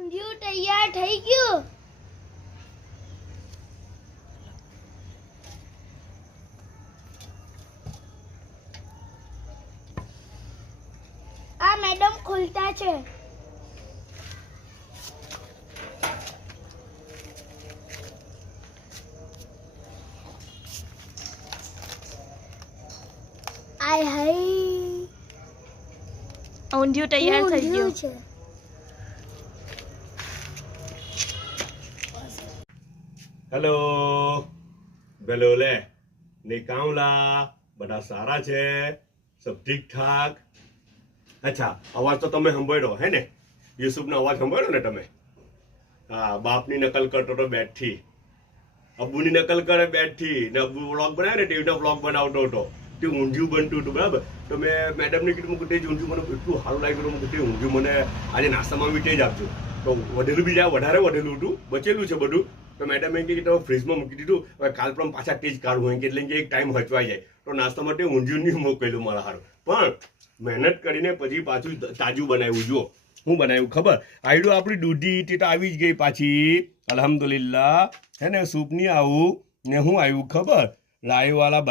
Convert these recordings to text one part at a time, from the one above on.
ઊંધિયું તૈયાર થઈ ગયું. આ મેડમ ખોલતા છે. આય હાય ઊંધિયું તૈયાર થઈ ગયું છે. હેલો બેલો લે ને કાઉલા બધા સારા છે સબ ઠીક ઠાક અચ્છા અવાજ તો તમે સંભાળ્યો હે ને યુસુફનો અવાજ સંભાળ્યો ને તમે હા બાપની નકલ કરતો તો બેઠી અબ્બુની નકલ કરે બેઠી ને અબ્બુ વ્લોગ બનાવે ને ટીવીનો વ્લોગ બનાવતો હતો તે ઊંધિયું બનતું હતું બરાબર તો મેં મેડમને કીધું કે તે ઊંધિયું મને એટલું સારું લાગ્યું હતું તે ઊંધિયું મને આજે નાસ્તામાં બી તે જ આપજો તો વધેલું બી જાય વધારે વધેલું હતું બચેલું છે બધું તો મેડમ એમ કે તમે ફ્રીજમાં મૂકી દીધું હવે કાલ પણ પાછા તેજ કાઢવું હોય એટલે કે એક ટાઈમ હચવાઈ જાય તો નાસ્તા માટે ઊંધિયું નહીં મોકલેલું મારા સારું પણ મહેનત કરીને પછી પાછું તાજું બનાવ્યું જુઓ શું બનાવ્યું ખબર આયડું આપણી દૂધી તે તો આવી જ ગઈ પાછી અલ્હમ્દુલિલ્લાહ હે ને સૂપની આવું ને શું આવ્યું ખબર રાઈવાળા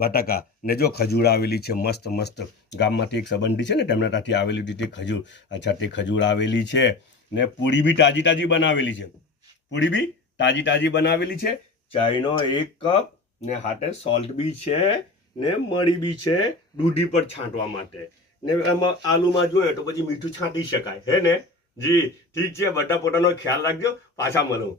બટાકા ને જો ખજૂર આવેલી છે મસ્ત મસ્ત ગામમાંથી એક સંબંધી છે ને તેમના ત્યાંથી આવેલી હતી તે ખજૂર અચ્છા તે ખજૂર આવેલી છે ને પૂરી બી તાજી બનાવેલી છે પૂરી બી તાજી બનાવેલી છે ચાયનો 1 કપ ને હાથે સોલ્ટ બી છે ને મળી બી છે દૂધી પર છાંટવા માટે ને એમાં આલુમાં જોઈએ તો પછી મીઠું છાંટી શકાય હે ને જી ઠીક છે બધા પોતાનો ખ્યાલ રાખજો પાછા મળો